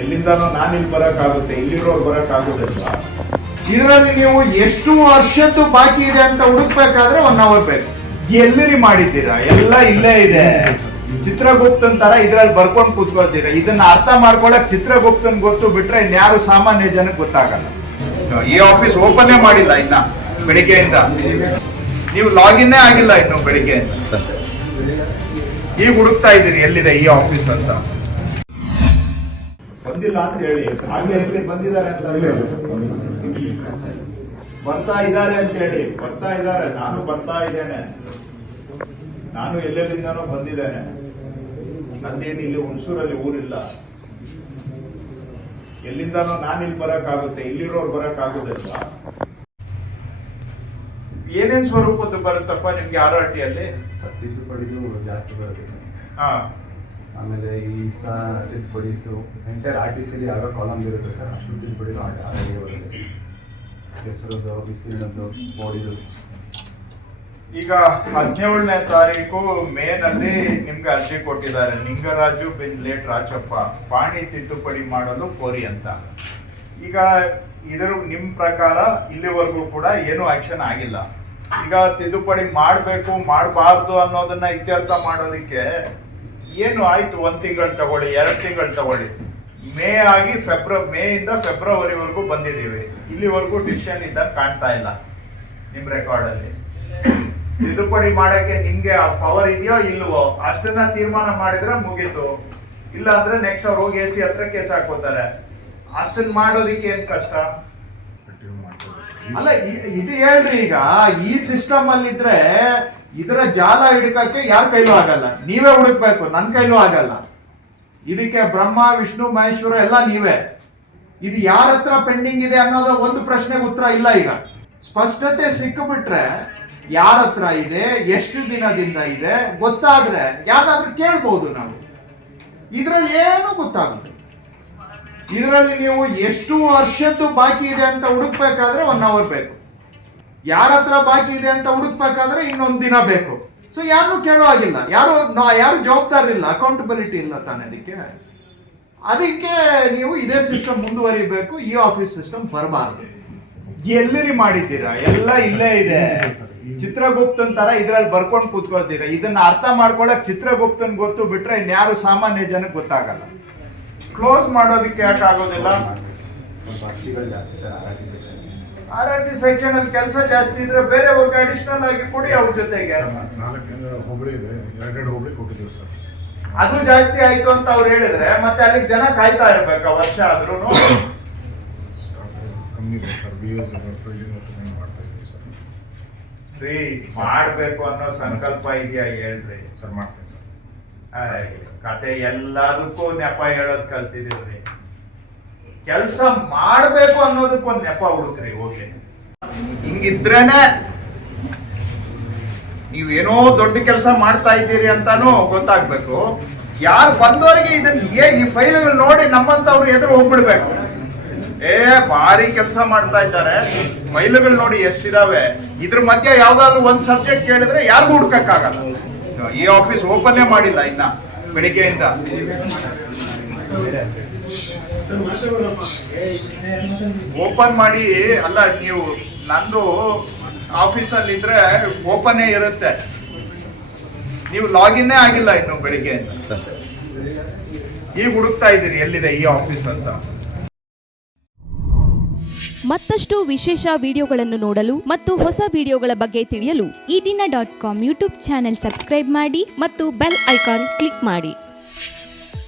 ಎಲ್ಲಿಂದನೋ ನಾನು ಇಲ್ಲಿ ಬರೋಕ್ಕಾಗುತ್ತೆ, ಇಲ್ಲಿರೋರು ಬರೋಕ್ಕಾಗೋದಿಲ್ವಾ ಇದರಲ್ಲಿ ನೀವು ಎಷ್ಟು ವರ್ಷದ್ದು ಬಾಕಿ ಇದೆ ಅಂತ ಹುಡುಕ್ಬೇಕಾದ್ರೆ ಒನ್ ಅವರ್ ಬೇಕು. ಎಲ್ಲರಿ ಮಾಡಿದ್ದೀರಾ? ಎಲ್ಲ ಇಲ್ಲೇ ಇದೆ. ಚಿತ್ರಗುಪ್ತನ್ ತರ ಇದ್ರಲ್ಲಿ ಬರ್ಕೊಂಡು ಕೂತ್ಕೊಳ್ತೀರಾ? ಇದನ್ನ ಅರ್ಥ ಮಾಡ್ಕೊಳಕ್ ಚಿತ್ರಗುಪ್ತನ್ ಗೊತ್ತು ಬಿಟ್ರೆ ಇನ್ಯಾರು ಸಾಮಾನ್ಯ ಜನಕ್ಕೆ ಗೊತ್ತಾಗಲ್ಲ. ಈ ಆಫೀಸ್ ಓಪನ್ನೇ ಮಾಡಿಲ್ಲ ಇನ್ನ, ಬೆಳಿಗ್ಗೆಯಿಂದ. ನೀವು ಲಾಗಿನ್ನೇ ಆಗಿಲ್ಲ ಇನ್ನು ಬೆಳಿಗ್ಗೆಯಿಂದ. ಈಗ ಹುಡುಕ್ತಾ ಇದ್ದೀರಿ, ಎಲ್ಲಿದೆ ಈ ಆಫೀಸ್ ಅಂತ? ಬಂದಿಲ್ಲ ಅಂತ ಹೇಳಿ. ಹೆಸರಿಗೆ ಬಂದಿದ್ದಾರೆ ಅಂತ ಹೇಳಿ. ಬರ್ತಾ ಇದ್ದಾರೆ ಅಂತ ಹೇಳಿ. ಬರ್ತಾ ಇದ್ದಾರೆ. ನಾನು ಬರ್ತಾ ಇದ್ದೇನೆ. ನಾನು ಎಲ್ಲೆಲ್ಲಿಂದನೋ ಬಂದಿದ್ದೇನೆ. ನಂದೇನು ಇಲ್ಲಿ ಹುಣಸೂರಲ್ಲಿ ಊರಿಲ್ಲ. ಎಲ್ಲಿಂದನೋ ನಾನು ಇಲ್ಲಿ ಬರಕ್ಕಾಗುತ್ತೆ ಇಲ್ಲಿರೋರು ಬರಕ್ಕಾಗೋದಿಲ್ವಾ? ಏನೇನ್ ಸ್ವರೂಪದ್ದು ಬರುತ್ತಪ್ಪ ನಿಮ್ಗೆ ಆರ್ ಆರ್ ಸರ್ ತಿದ್ದುಪಡಿದು ಜಾಸ್ತಿ ಬರುತ್ತೆ ಸರ್. ಹಾ. ಆಮೇಲೆ ಈ ಸ ತಿದ್ದುಪಡಿಸ್ದು ಎಂಟೈರ್ ಆರ್ ಟಿ ಸಿಲಿ ಯಾವ್ಯಾವ ಕಾಲಮ್ ಇರುತ್ತೆ ಸರ್? ಅಷ್ಟು ತಿದ್ದುಪಡಿದು ಆಗಿ ಬರುತ್ತೆ ಸರ್ ಹೆಸರದ್ದು, ವಿಸ್ತೀರ್ಣದ್ದು ಬಾಡಿದು ಈಗ ಹದಿನೇಳನೇ ತಾರೀಕು ಮೇ ನಲ್ಲಿ ನಿಮ್ಗೆ ಅರ್ಜಿ ಕೊಟ್ಟಿದ್ದಾರೆ. ನಿಂಗರಾಜು ಬಿನ್ ಲೇಟ್ ರಾಜಪ್ಪ. ಪಾಣಿ ತಿದ್ದುಪಡಿ ಮಾಡಲು ಕೋರಿ ಅಂತ. ಈಗ ಇದರ ನಿಮ್ಮ ಪ್ರಕಾರ ಇಲ್ಲಿವರೆಗೂ ಕೂಡ ಏನು ಆಕ್ಷನ್ ಆಗಿಲ್ಲ. ಈಗ ತಿದ್ದುಪಡಿ ಮಾಡಬೇಕು, ಮಾಡಬಾರ್ದು ಅನ್ನೋದನ್ನ ಇತ್ಯರ್ಥ ಮಾಡೋದಕ್ಕೆ ಏನು ಆಯ್ತು? ಒಂದು ತಿಂಗಳು ತಗೊಳ್ಳಿ ಎರಡು ತಿಂಗಳು ತಗೊಳ್ಳಿ. ಮೇ ಆಗಿ ಫೆಬ್ರ ಮೇ ಇಂದ ಫೆಬ್ರವರಿವರೆಗೂ ಬಂದಿದ್ದೀವಿ. ಇಲ್ಲಿವರೆಗೂ ಡಿಸಿಷನ್ ಇದ್ದಂಗೆ ಕಾಣ್ತಾ ಇಲ್ಲ ನಿಮ್ಮ ರೆಕಾರ್ಡ್ ಅಲ್ಲಿ ತಿದ್ದುಪಡಿ ಮಾಡೋಕ್ಕೆ ನಿಮ್ಗೆ ಆ ಪವರ್ ಇದೆಯೋ ಇಲ್ವೋ ಅಷ್ಟನ್ನ ತೀರ್ಮಾನ ಮಾಡಿದ್ರೆ ಮುಗೀತು. ಇಲ್ಲ ಅಂದ್ರೆ ನೆಕ್ಸ್ಟ್ ಅವ್ರು ಹೋಗಿ ಎ ಸಿ ಹತ್ರ ಕೇಸ್ ಹಾಕೋತಾರೆ ಅಷ್ಟನ್ನ ಮಾಡೋದಿಕ್ಕೆ ಏನ್ ಕಷ್ಟ? ಅಲ್ಲ ಇದು ಹೇಳ್ರಿ ಈಗ ಈ ಸಿಸ್ಟಮ್ ಅಲ್ಲಿ ಇದ್ರೆ ಜಾಲ ಹಿಡ್ಕಕ್ಕೆ ಯಾರ ಕೈಲೂ ಆಗಲ್ಲ. ನೀವೇ ಹುಡುಕ್ಬೇಕು ನನ್ನ ಕೈಲೂ ಆಗಲ್ಲ. ಇದಕ್ಕೆ ಬ್ರಹ್ಮ, ವಿಷ್ಣು, ಮಹೇಶ್ವರ ಎಲ್ಲ ನೀವೇ. ಇದು ಯಾರ ಹತ್ರ ಪೆಂಡಿಂಗ್ ಇದೆ ಅನ್ನೋದು ಒಂದು ಪ್ರಶ್ನೆಗೆ ಉತ್ತರ ಇಲ್ಲ ಈಗ. ಸ್ಪಷ್ಟತೆ ಸಿಕ್ಕಿಬಿಟ್ರೆ ಯಾರ ಹತ್ರ ಇದೆ, ಎಷ್ಟು ದಿನದಿಂದ ಇದೆ, ಗೊತ್ತಾದ್ರೆ ಯಾರಾದ್ರೂ ಕೇಳ್ಬೋದು ನಾವು. ಇದರಲ್ಲಿ ಏನು ಗೊತ್ತಾಗುತ್ತೆ ಇದರಲ್ಲಿ ನೀವು ಎಷ್ಟು ವರ್ಷದ್ದು ಬಾಕಿ ಇದೆ ಅಂತ ಹುಡುಕ್ಬೇಕಾದ್ರೆ ಒನ್ ಅವರ್ ಬೇಕು. ಯಾರ ಹತ್ರ ಬಾಕಿ ಇದೆ ಅಂತ ಹುಡುಕ್ಬೇಕಾದ್ರೆ ಇನ್ನೊಂದು ದಿನ ಬೇಕು. ಸೊ ಯಾರನ್ನೂ ಕೇಳೋ ಆಗಿಲ್ಲ ಯಾರು ಯಾರು ಯಾರು ಜವಾಬ್ದಾರಿಲ್ಲ ಅಕೌಂಟಬಿಲಿಟಿ ಇಲ್ಲ ತಾನೆ ಅದಕ್ಕೆ. ಅದಕ್ಕೆ ನೀವು ಇದೇ ಸಿಸ್ಟಮ್ ಮುಂದುವರಿಬೇಕು ಈ ಆಫೀಸ್ ಸಿಸ್ಟಮ್ ಬರಬಾರ್ದು. ಎಲ್ಲರಿ ಮಾಡಿದ್ದೀರಾ? ಎಲ್ಲ ಇಲ್ಲೇ ಇದೆ. ಚಿತ್ರಗುಪ್ತನ್ ತರ ಇದ್ರಲ್ಲಿ ಬರ್ಕೊಂಡು ಕೂತ್ಕೊಳ್ತೀರಾ? ಇದನ್ನ ಅರ್ಥ ಮಾಡ್ಕೊಳಕ್ ಚಿತ್ರಗುಪ್ತನ್ ಗೊತ್ತು ಬಿಟ್ರೆ ಇನ್ಯಾರು ಸಾಮಾನ್ಯ ಜನಕ್ಕೆ ಗೊತ್ತಾಗಲ್ಲ. ಕ್ಲೋಸ್ ಮಾಡೋದಕ್ಕೆ ಯಾಕೆ ಆಗೋದಿಲ್ಲ ಆರ್ ಆರ್ ಟಿ ಸೆಕ್ಷನ್ ಅಲ್ಲಿ ಕೆಲಸ ಜಾಸ್ತಿ ಇದ್ರೆ ಬೇರೆ ವರ್ಗ ಅಡಿಷನಲ್ ಆಗಿ ಕೊಡಿ ಅವ್ರ ಜೊತೆಗೆ. ನಾಲ್ಕು ಹೋಬಳಿ ಇದೆ ಎರಡೆರಡು ಹೋಬಳಿ ಕೊಟ್ಟಿದ್ದೀವಿ ಸರ್. ಅದು ಜಾಸ್ತಿ ಆಯ್ತು ಅಂತ ಅವ್ರು ಹೇಳಿದ್ರೆ ಮತ್ತೆ ಅಲ್ಲಿಗೆ ಜನ ಕಾಯ್ತಾ ಇರ್ಬೇಕು ವರ್ಷ ಆದ್ರೂ ಕಮ್ಮಿ ಇದೆ ಸರ್ ಬಿ ಎಸ್ ಫೀಲ್ಡಿಂಗ್ ಮತ್ತು ಮಾಡ್ತಾ ಇದ್ದೀವಿ ಸರ್. ರೀ ಮಾಡಬೇಕು ಅನ್ನೋ ಸಂಕಲ್ಪ ಇದೆಯಾ ಹೇಳ್ರಿ. ಸರ್ ಮಾಡ್ತೀವಿ ಸರ್. ಕತೆ ಎಲ್ಲದಕ್ಕೂ ನೆಪ ಹೇಳೋದ್ ಕಲ್ತಿದೀವ್ರಿ ಕೆಲ್ಸ ಮಾಡಬೇಕು ಅನ್ನೋದಕ್ಕೊಂದು ನೆಪ ಹುಡುಕ್ರಿ, ಹೋಗ್ಲಿ. ಹಿಂಗಿದ್ರೇನೆ ನೀವೇನೋ ದೊಡ್ಡ ಕೆಲಸ ಮಾಡ್ತಾ ಇದ್ದೀರಿ ಅಂತಾನು ಗೊತ್ತಾಗ್ಬೇಕು. ಯಾರು ಬಂದವರಿಗೆ ಇದನ್ನ ಏ, ಈ ಫೈಲ್ಗಳು ನೋಡಿ ನಮ್ಮಂತವ್ರು ಎದುರು ಹೋಗ್ಬಿಡ್ಬೇಕು. ಏ, ಭಾರಿ ಕೆಲಸ ಮಾಡ್ತಾ ಇದ್ದಾರೆ. ಫೈಲ್ಗಳು ನೋಡಿ ಎಷ್ಟಿದಾವೆ. ಇದ್ರ ಮಧ್ಯೆ ಯಾವ್ದಾದ್ರು ಒಂದ್ ಸಬ್ಜೆಕ್ಟ್ ಕೇಳಿದ್ರೆ ಯಾರಿಗೂ ಹುಡ್ಕಕ್ಕಾಗಲ್ಲ. ಈ ಆಫೀಸ್ ಓಪನ್ನೇ ಮಾಡಿಲ್ಲ ಇನ್ನ, ಬೆಳಿಗ್ಗೆಯಿಂದ. ಓಪನ್ ಮಾಡಿ, ಅಲ್ಲ, ನೀವು ನಂದು ಆಫೀಸಲ್ಲಿ ಇದ್ರೆ ಓಪನ್ ಇರುತ್ತೆ. ನೀವು ಲಾಗಿನ್ ಆಗಿಲ್ಲ ಇನ್ನು ಬೆಳಿಗ್ಗೆ ಈಗ ಹುಡುಕ್ತಾ ಇದ್ದೀರಿ, ಎಲ್ಲಿದೆ ಈ ಆಫೀಸ್ ಅಂತ. ಮತ್ತಷ್ಟು ವಿಶೇಷ ವಿಡಿಯೋಗಳನ್ನು ನೋಡಲು ಮತ್ತು ಹೊಸ ವಿಡಿಯೋಗಳ ಬಗ್ಗೆ ತಿಳಿಯಲು Eedina dot com YouTube channel subscribe ಮಾಡಿ ಮತ್ತು ಬೆಲ್ ಐಕಾನ್ ಕ್ಲಿಕ್ ಮಾಡಿ.